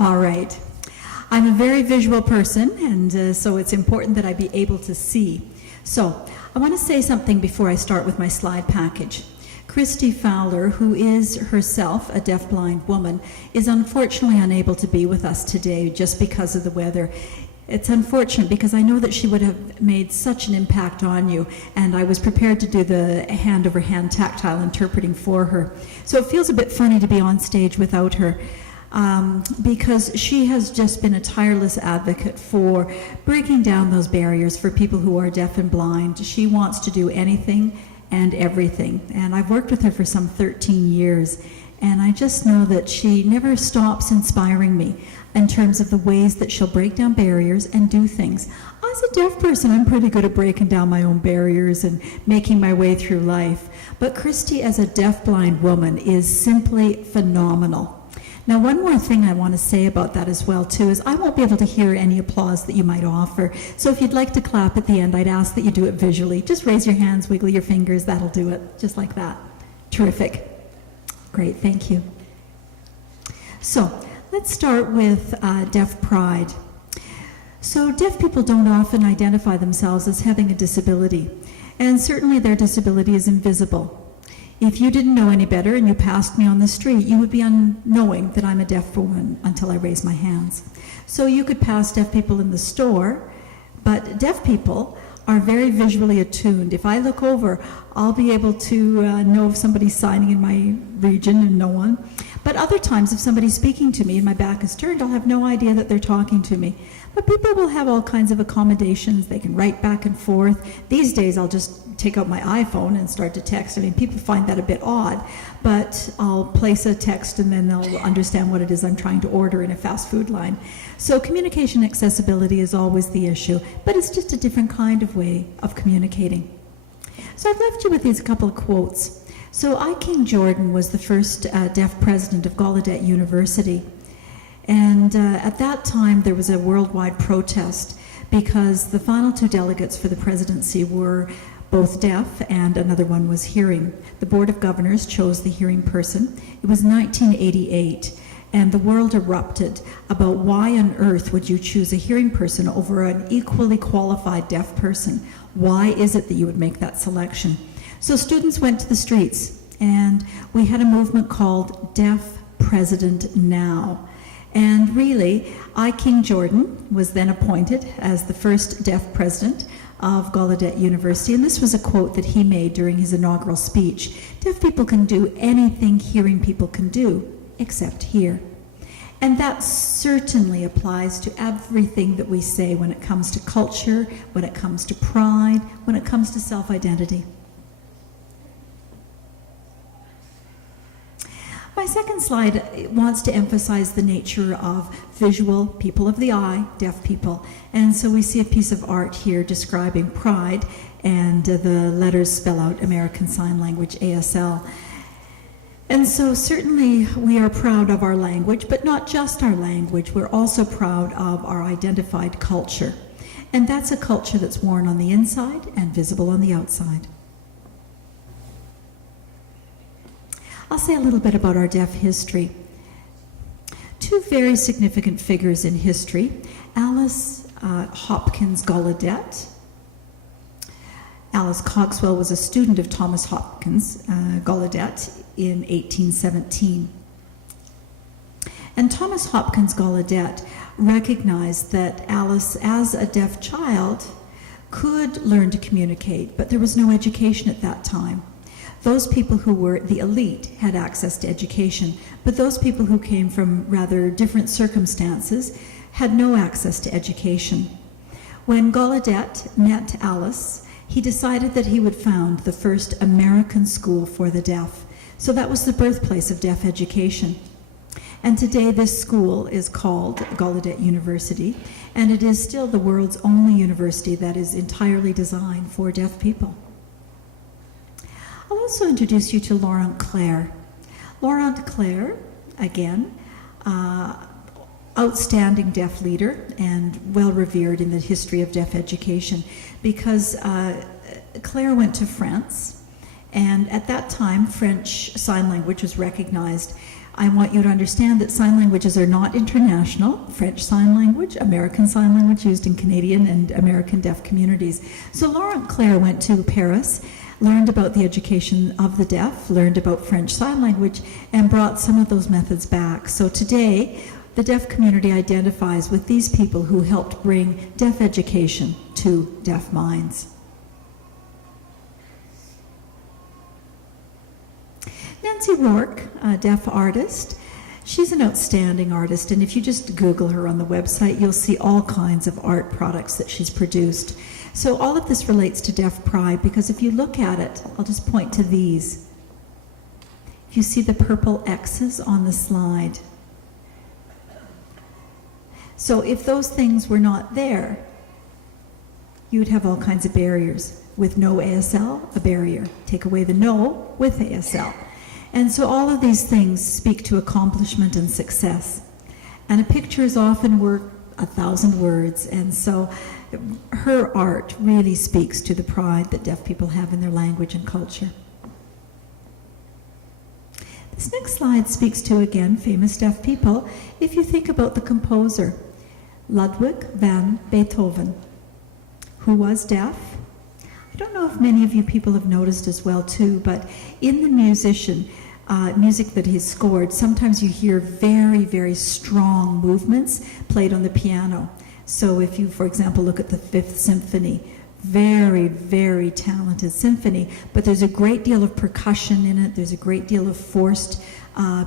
All right. I'm a very visual person, and so it's important that I be able to see. So I want to say something before I start with my slide package. Christy Fowler, who is herself a deafblind woman, is unfortunately unable to be with us today just because of the weather. It's unfortunate because I know that she would have made such an impact on you, and I was prepared to do the hand-over-hand tactile interpreting for her. So it feels a bit funny to be on stage without her. Because she has just been a tireless advocate for breaking down those barriers for people who are deaf and blind. She wants to do anything and everything, and I've worked with her for some 13 years, and I just know that she never stops inspiring me in terms of the ways that she'll break down barriers and do things. As a deaf person, I'm pretty good at breaking down my own barriers and making my way through life, but Christy as a deaf-blind woman is simply phenomenal. Now, one more thing I want to say about that as well, too, is I won't be able to hear any applause that you might offer. So if you'd like to clap at the end, I'd ask that you do it visually. Just raise your hands, wiggle your fingers, that'll do it, just like that. Terrific. Great, thank you. So let's start with deaf pride. So deaf people don't often identify themselves as having a disability, and certainly their disability is invisible. If you didn't know any better and you passed me on the street, you would be unknowing that I'm a deaf woman until I raise my hands. So you could pass deaf people in the store, but deaf people are very visually attuned. If I look over, I'll be able to know if somebody's signing in my region and no one. But other times, if somebody's speaking to me and my back is turned, I'll have no idea that they're talking to me. But people will have all kinds of accommodations. They can write back and forth. These days, I'll just take out my iPhone and start to text. I mean, people find that a bit odd, but I'll place a text and then they'll understand what it is I'm trying to order in a fast food line. So communication accessibility is always the issue, but it's just a different kind of way of communicating. So I've left you with these couple of quotes. So I. King Jordan was the first deaf president of Gallaudet University. And at that time, there was a worldwide protest because the final two delegates for the presidency were both deaf and another one was hearing. The Board of Governors chose the hearing person. It was 1988, and the world erupted about why on earth would you choose a hearing person over an equally qualified deaf person? Why is it that you would make that selection? So students went to the streets, and we had a movement called Deaf President Now. And really, I. King Jordan was then appointed as the first deaf president of Gallaudet University, and this was a quote that he made during his inaugural speech. Deaf people can do anything hearing people can do, except hear. And that certainly applies to everything that we say when it comes to culture, when it comes to pride, when it comes to self-identity. My second slide wants to emphasize the nature of visual people of the eye, deaf people. And so we see a piece of art here describing pride, and the letters spell out American Sign Language, ASL. And so certainly we are proud of our language, but not just our language. We're also proud of our identified culture. And that's a culture that's worn on the inside and visible on the outside. I'll say a little bit about our deaf history. Two very significant figures in history, Alice Hopkins Gallaudet. Alice Coxwell was a student of Thomas Hopkins Gallaudet in 1817. And Thomas Hopkins Gallaudet recognized that Alice, as a deaf child, could learn to communicate, but there was no education at that time. Those people who were the elite had access to education, but those people who came from rather different circumstances had no access to education. When Gallaudet met Alice, he decided that he would found the first American school for the deaf. So that was the birthplace of deaf education. And today this school is called Gallaudet University, and it is still the world's only university that is entirely designed for deaf people. I'll also introduce you to Laurent Clair. Laurent Clair, again, outstanding deaf leader and well revered in the history of deaf education, because Claire went to France And at that time, French Sign Language was recognized. I want you to understand that sign languages are not international. French Sign Language, American Sign Language used in Canadian and American deaf communities. So Laurent Claire went to Paris, learned about the education of the deaf, learned about French Sign Language, and brought some of those methods back. So today, the deaf community identifies with these people who helped bring deaf education to deaf minds. Nancy Rourke, a deaf artist, she's an outstanding artist, and if you just Google her on the website, you'll see all kinds of art products that she's produced. So all of this relates to deaf pride, because if you look at it, I'll just point to these. If you see the purple X's on the slide. So if those things were not there, you would have all kinds of barriers. With no ASL, a barrier. Take away the no with ASL. And so all of these things speak to accomplishment and success. And a picture is often worth 1,000 words. And so her art really speaks to the pride that deaf people have in their language and culture. This next slide speaks to, again, famous deaf people. If you think about the composer, Ludwig van Beethoven, who was deaf. I don't know if many of you people have noticed as well too, but in the music that he's scored, sometimes you hear very, very strong movements played on the piano. So if you, for example, look at the Fifth Symphony, very, very talented symphony, but there's a great deal of percussion in it, there's a great deal of forced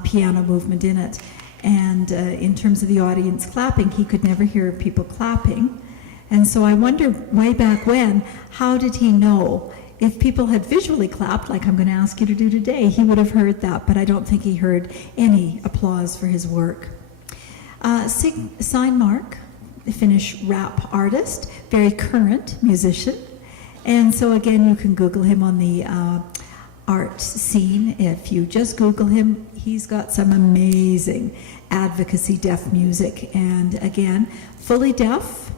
piano movement in it. And in terms of the audience clapping, he could never hear people clapping. And so I wonder, way back when, how did he know? If people had visually clapped, like I'm going to ask you to do today, he would have heard that, but I don't think he heard any applause for his work. Sign Mark, a Finnish rap artist, very current musician. And so again, you can Google him on the art scene. If you just Google him, he's got some amazing advocacy deaf music. And again, fully deaf,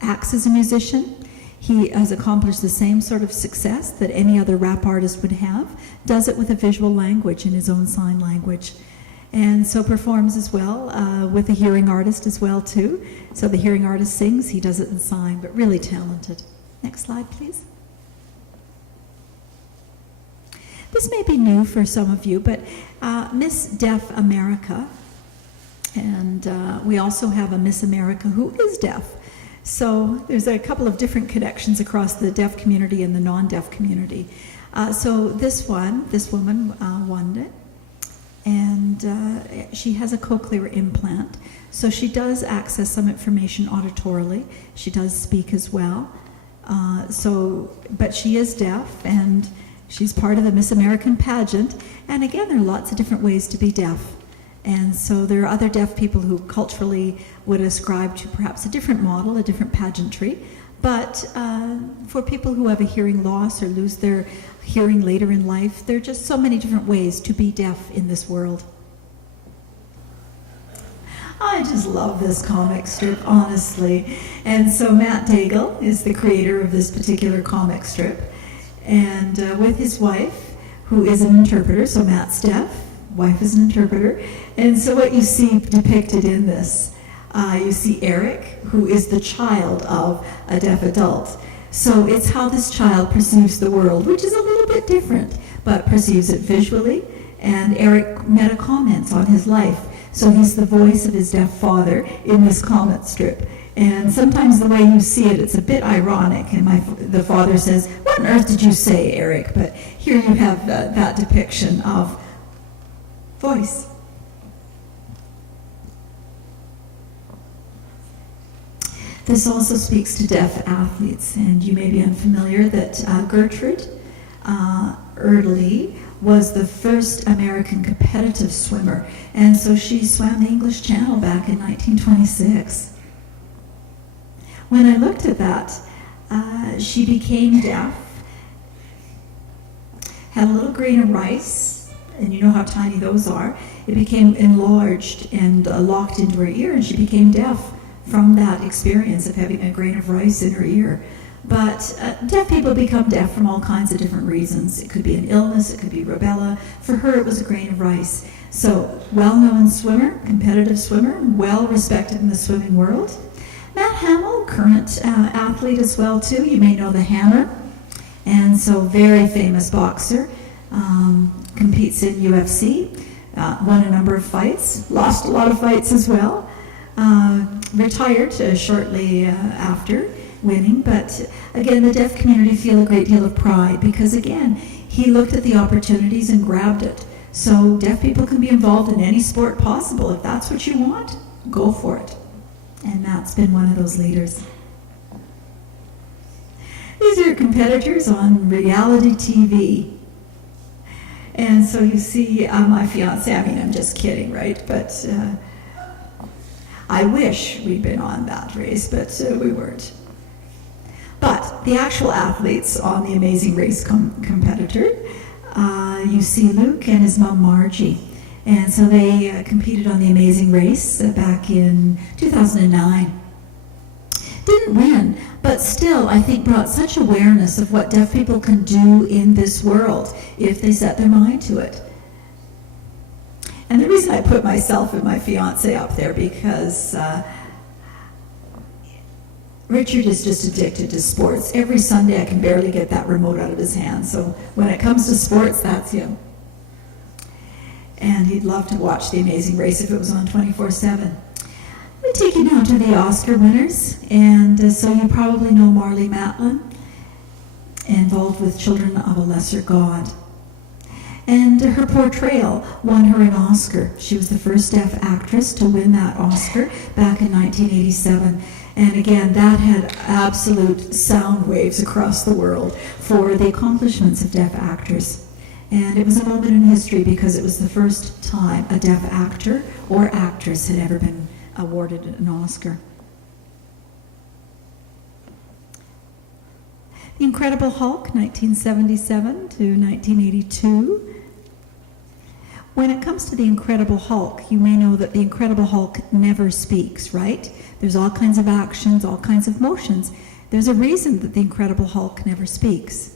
acts as a musician. He has accomplished the same sort of success that any other rap artist would have, does it with a visual language in his own sign language. And so performs as well with a hearing artist as well too. So the hearing artist sings, he does it in sign, but really talented. Next slide, please. This may be new for some of you, but Miss Deaf America, and we also have a Miss America who is deaf. So there's a couple of different connections across the deaf community and the non-deaf community. So this woman won it, and she has a cochlear implant. So she does access some information auditorily. She does speak as well. But she is deaf, and she's part of the Miss American pageant. And again, there are lots of different ways to be deaf. And so there are other deaf people who culturally would ascribe to perhaps a different model, a different pageantry. But for people who have a hearing loss or lose their hearing later in life, there are just so many different ways to be deaf in this world. I just love this comic strip, honestly. And so Matt Daigle is the creator of this particular comic strip. And with his wife, who is an interpreter, so Matt's deaf, wife is an interpreter. And so what you see depicted in this, you see Eric, who is the child of a deaf adult. So it's how this child perceives the world, which is a little bit different, but perceives it visually. And Eric meta comments on his life. So he's the voice of his deaf father in this comic strip. And sometimes the way you see it, it's a bit ironic. And the father says, "What on earth did you say, Eric?" But here you have that depiction of voice. This also speaks to deaf athletes, and you may be unfamiliar that Gertrude Erdely was the first American competitive swimmer, and so she swam the English Channel back in 1926. When I looked at that, she became deaf, had a little grain of rice, and you know how tiny those are. It became enlarged and locked into her ear, and she became deaf from that experience of having a grain of rice in her ear. But deaf people become deaf from all kinds of different reasons. It could be an illness, it could be rubella. For her, it was a grain of rice. So, well-known swimmer, competitive swimmer, well-respected in the swimming world. Matt Hamill, current athlete as well, too. You may know the Hammer. And so, very famous boxer. Competes in UFC. Won a number of fights. Lost a lot of fights as well. Retired shortly after winning, but again, the deaf community feel a great deal of pride because, again, he looked at the opportunities and grabbed it. So deaf people can be involved in any sport possible. If that's what you want, go for it. And Matt's been one of those leaders. These are competitors on reality TV. And so you see my fiance, I mean, I'm just kidding, right? But I wish we'd been on that race, but we weren't. But the actual athletes on the Amazing Race competitor, you see Luke and his mom Margie. And so they competed on the Amazing Race back in 2009. Didn't win, but still I think brought such awareness of what deaf people can do in this world if they set their mind to it. And the reason I put myself and my fiance up there because Richard is just addicted to sports. Every Sunday I can barely get that remote out of his hand. So when it comes to sports, that's him. And he'd love to watch The Amazing Race if it was on 24/7. Let me take you now to the Oscar winners. And so you probably know Marlee Matlin, involved with Children of a Lesser God. And her portrayal won her an Oscar. She was the first deaf actress to win that Oscar back in 1987. And again, that had absolute sound waves across the world for the accomplishments of deaf actors. And it was a moment in history because it was the first time a deaf actor or actress had ever been awarded an Oscar. The Incredible Hulk, 1977 to 1982. When it comes to the Incredible Hulk, you may know that the Incredible Hulk never speaks, right? There's all kinds of actions, all kinds of motions. There's a reason that the Incredible Hulk never speaks.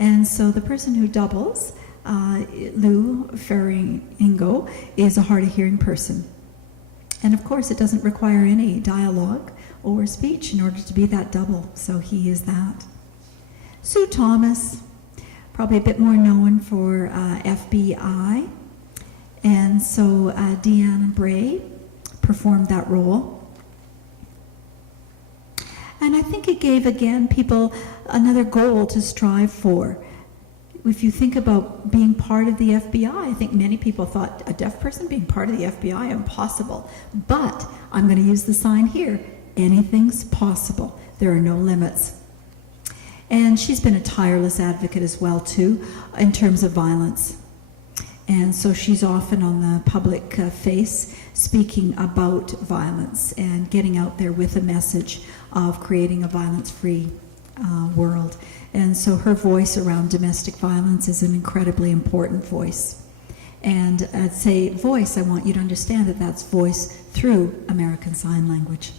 And so the person who doubles, Lou Ferrigno, is a hard of hearing person. And of course, it doesn't require any dialogue or speech in order to be that double, so he is that. Sue Thomas, probably a bit more known for FBI. And so Deanna Bray performed that role. And I think it gave, again, people another goal to strive for. If you think about being part of the FBI, I think many people thought a deaf person being part of the FBI, impossible. But I'm going to use the sign here. Anything's possible. There are no limits. And she's been a tireless advocate as well, too, in terms of violence. And so she's often on the public face speaking about violence and getting out there with a message of creating a violence-free world. And so her voice around domestic violence is an incredibly important voice. And I'd say voice, I want you to understand that that's voice through American Sign Language.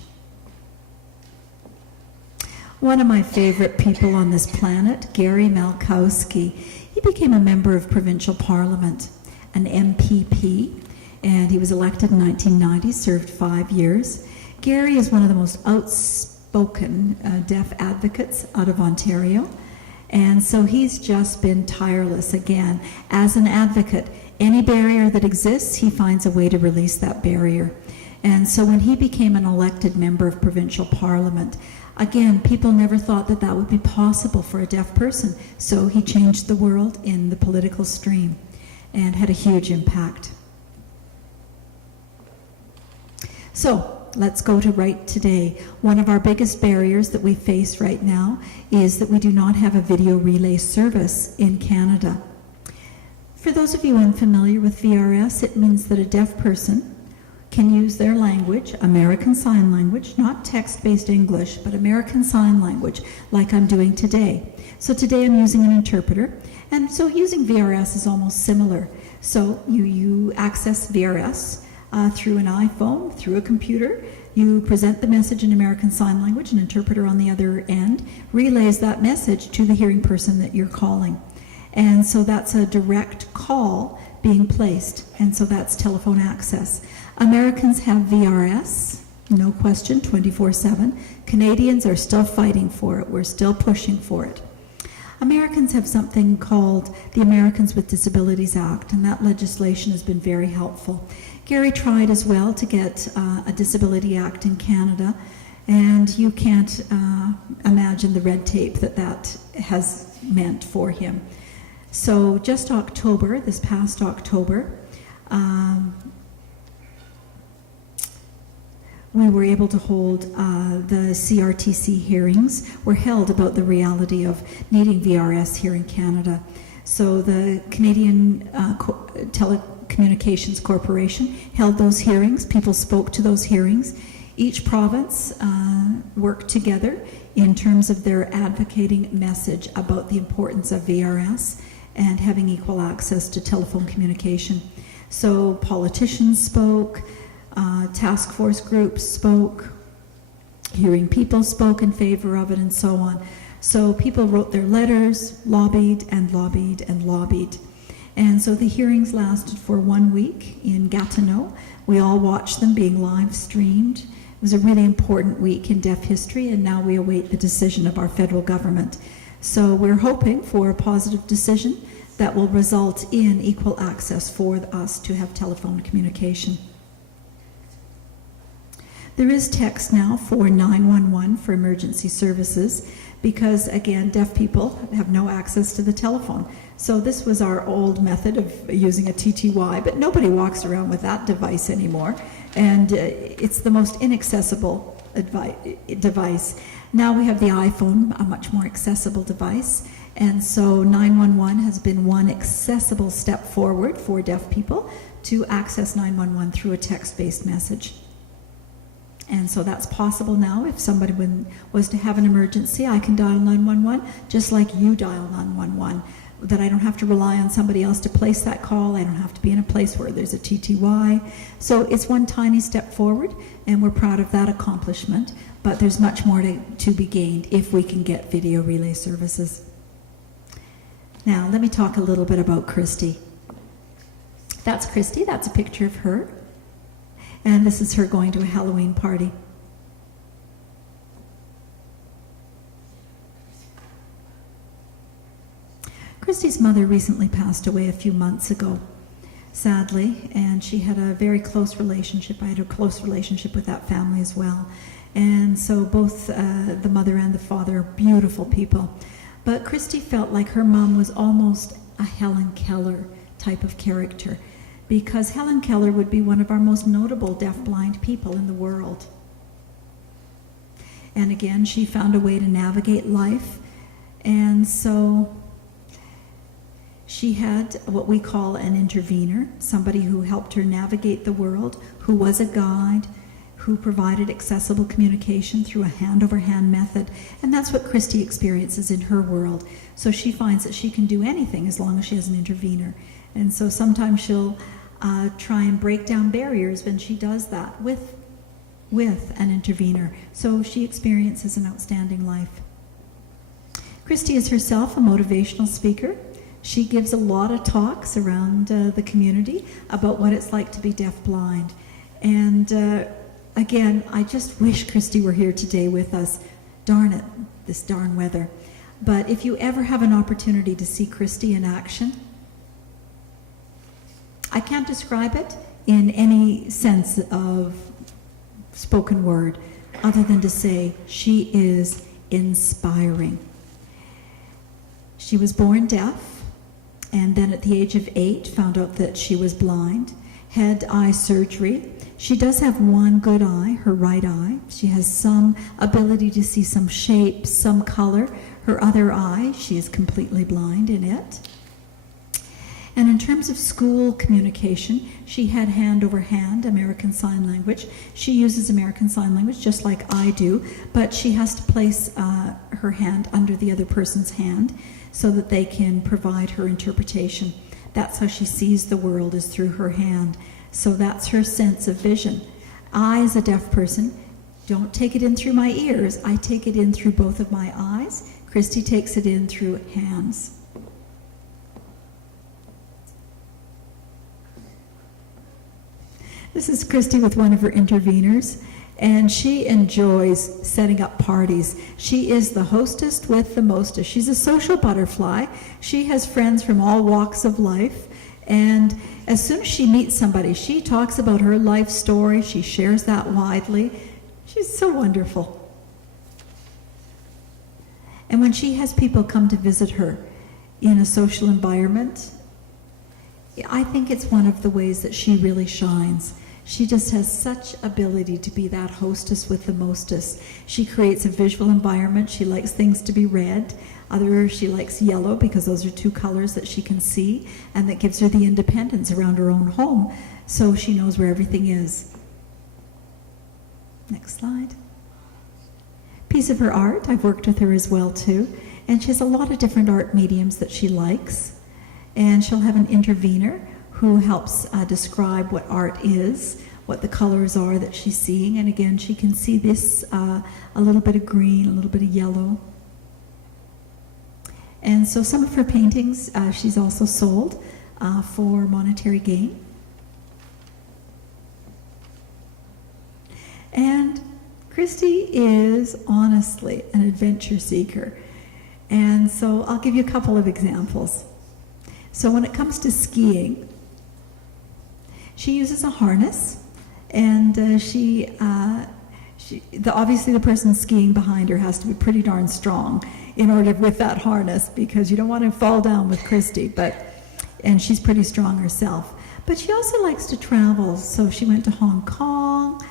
One of my favorite people on this planet, Gary Malkowski, he became a member of provincial parliament, an MPP, and he was elected in 1990, served 5 years. Gary is one of the most outspoken deaf advocates out of Ontario, and so he's just been tireless. Again, as an advocate, any barrier that exists, he finds a way to release that barrier. And so when he became an elected member of provincial parliament, again, people never thought that that would be possible for a deaf person. So he changed the world in the political stream and had a huge impact. So let's go to right today. One of our biggest barriers that we face right now is that we do not have a video relay service in Canada. For those of you unfamiliar with VRS, it means that a deaf person can use their language, American Sign Language, not text-based English, but American Sign Language, like I'm doing today. So today I'm using an interpreter, and so using VRS is almost similar. So you access VRS through an iPhone, through a computer, You present the message in American Sign Language, an interpreter on the other end relays that message to the hearing person that you're calling. And so that's a direct call being placed, and so that's telephone access. Americans have VRS, no question, 24/7. Canadians are still fighting for it. We're still pushing for it. Americans have something called the Americans with Disabilities Act, and that legislation has been very helpful. Gary tried as well to get a Disability Act in Canada, and you can't imagine the red tape that has meant for him. So just October, this past October, we were able to hold the CRTC hearings were held about the reality of needing VRS here in Canada. So the Canadian Telecommunications Corporation held those hearings. People spoke to those hearings. Each province worked together in terms of their advocating message about the importance of VRS and having equal access to telephone communication. So politicians spoke, task force groups spoke, hearing people spoke in favor of it, and so on. So people wrote their letters, lobbied and lobbied and lobbied. And so the hearings lasted for 1 week in Gatineau. We all watched them being live streamed. It was a really important week in deaf history, and now we await the decision of our federal government. So we're hoping for a positive decision that will result in equal access for us to have telephone communication. There is text now for 911 for emergency services because, again, deaf people have no access to the telephone. So this was our old method of using a TTY, but nobody walks around with that device anymore. And it's the most inaccessible device. Now we have the iPhone, a much more accessible device. And so 911 has been one accessible step forward for deaf people to access 911 through a text-based message. And so that's possible now. If somebody was to have an emergency, I can dial 911 just like you dial 911. That I don't have to rely on somebody else to place that call. I don't have to be in a place where there's a TTY. So it's one tiny step forward, and we're proud of that accomplishment. But there's much more to be gained if we can get video relay services. Now, let me talk a little bit about Christy. That's Christy. That's a picture of her. And this is her going to a Halloween party. Christy's mother recently passed away a few months ago, sadly, and she had a very close relationship. I had a close relationship with that family as well. And so both the mother and the father are beautiful people. But Christy felt like her mom was almost a Helen Keller type of character, because Helen Keller would be one of our most notable deaf-blind people in the world. And again, she found a way to navigate life, and so she had what we call an intervener, somebody who helped her navigate the world, who was a guide, who provided accessible communication through a hand-over-hand method. And that's what Christy experiences in her world. So she finds that she can do anything as long as she has an intervener. And so sometimes she'll try and break down barriers when she does that with an intervener. So she experiences an outstanding life. Christy is herself a motivational speaker. She gives a lot of talks around the community about what it's like to be deaf-blind. And again, I just wish Christy were here today with us. Darn it, this darn weather. But if you ever have an opportunity to see Christy in action, I can't describe it in any sense of spoken word other than to say she is inspiring. She was born deaf, and then at the age of 8 found out that she was blind, had eye surgery. She does have one good eye, her right eye. She has some ability to see some shape, some color. Her other eye, she is completely blind in it. And in terms of school communication, she had hand-over-hand American Sign Language. She uses American Sign Language just like I do, but she has to place her hand under the other person's hand so that they can provide her interpretation. That's how she sees the world, is through her hand. So that's her sense of vision. I, as a deaf person, don't take it in through my ears. I take it in through both of my eyes. Christy takes it in through hands. This is Christy with one of her interveners, and she enjoys setting up parties. She is the hostess with the mostest. She's a social butterfly. She has friends from all walks of life, and as soon as she meets somebody, she talks about her life story. She shares that widely. She's so wonderful. And when she has people come to visit her in a social environment, I think it's one of the ways that she really shines. She just has such ability to be that hostess with the mostest. She creates a visual environment. She likes things to be red. She likes yellow because those are two colors that she can see, and that gives her the independence around her own home, so she knows where everything is. Next slide. Piece of her art. I've worked with her as well too, and she has a lot of different art mediums that she likes, and she'll have an intervener who helps describe what art is, what the colors are that she's seeing. And again, she can see this, a little bit of green, a little bit of yellow. And so some of her paintings she's also sold for monetary gain. And Christy is honestly an adventure seeker. And so I'll give you a couple of examples. So when it comes to skiing, she uses a harness, and obviously the person skiing behind her has to be pretty darn strong in order with that harness, because you don't want to fall down with Christy, and she's pretty strong herself. But she also likes to travel, so she went to Hong Kong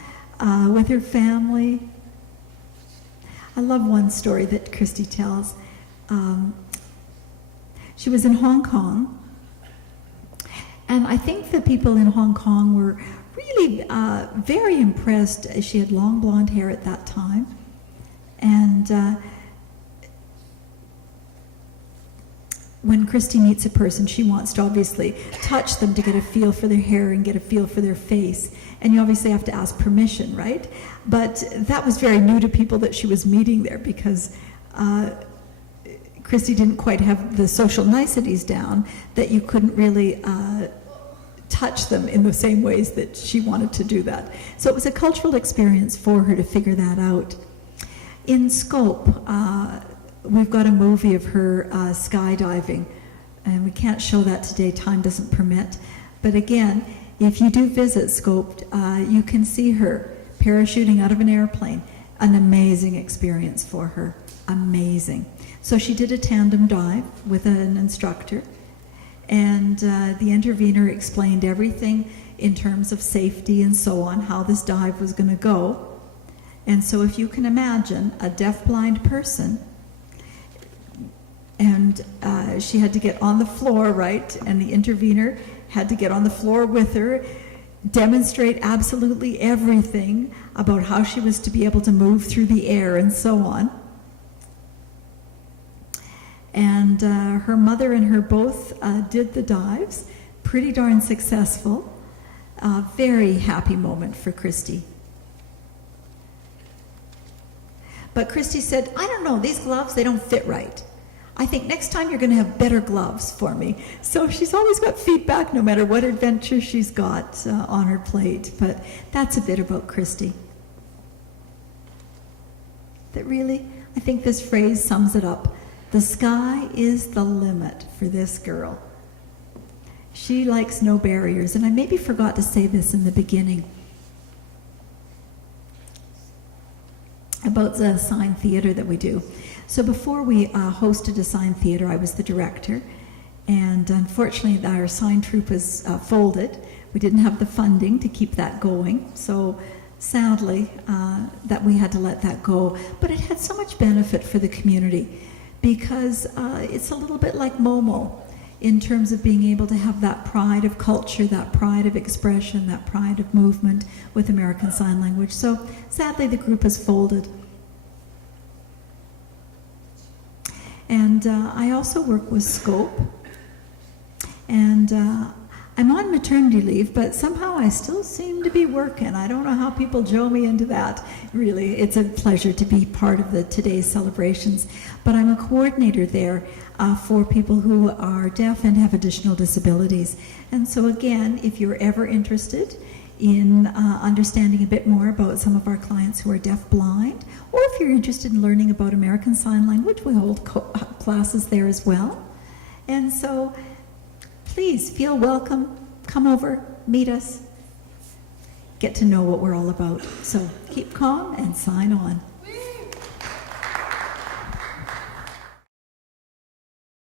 with her family. I love one story that Christy tells. She was in Hong Kong, and I think the people in Hong Kong were really very impressed. She had long blonde hair at that time, and when Christy meets a person, she wants to obviously touch them to get a feel for their hair and get a feel for their face, and you obviously have to ask permission, right? But that was very new to people that she was meeting there, because Christy didn't quite have the social niceties down, that you couldn't really touch them in the same ways that she wanted to do that. So it was a cultural experience for her to figure that out. In Scope, we've got a movie of her skydiving, and we can't show that today, time doesn't permit. But again, if you do visit Scope, you can see her parachuting out of an airplane. An amazing experience for her, amazing. So she did a tandem dive with an instructor, and the intervener explained everything in terms of safety and so on, how this dive was going to go. And so if you can imagine a deaf-blind person, and she had to get on the floor, right, and the intervener had to get on the floor with her, demonstrate absolutely everything about how she was to be able to move through the air and so on. And her mother and her both did the dives, pretty darn successful. Very happy moment for Christy. But Christy said, I don't know, these gloves, they don't fit right. I think next time you're going to have better gloves for me. So she's always got feedback no matter what adventure she's got on her plate. But that's a bit about Christy. That really, I think this phrase sums it up. The sky is the limit for this girl. She likes no barriers. And I maybe forgot to say this in the beginning about the sign theater that we do. So before we hosted a sign theater, I was the director, and unfortunately our sign troupe was folded. We didn't have the funding to keep that going, so sadly that we had to let that go. But it had so much benefit for the community, because it's a little bit like Momo in terms of being able to have that pride of culture, that pride of expression, that pride of movement with American Sign Language. So sadly the group has folded. And I also work with Scope, and I'm on maternity leave, but somehow I still seem to be working. I don't know how people joe me into that. Really, it's a pleasure to be part of today's celebrations. But I'm a coordinator there for people who are deaf and have additional disabilities. And so again, if you're ever interested in understanding a bit more about some of our clients who are deaf-blind, or if you're interested in learning about American Sign Language, we hold classes there as well. And so please feel welcome, come over, meet us, get to know what we're all about. So keep calm and sign on.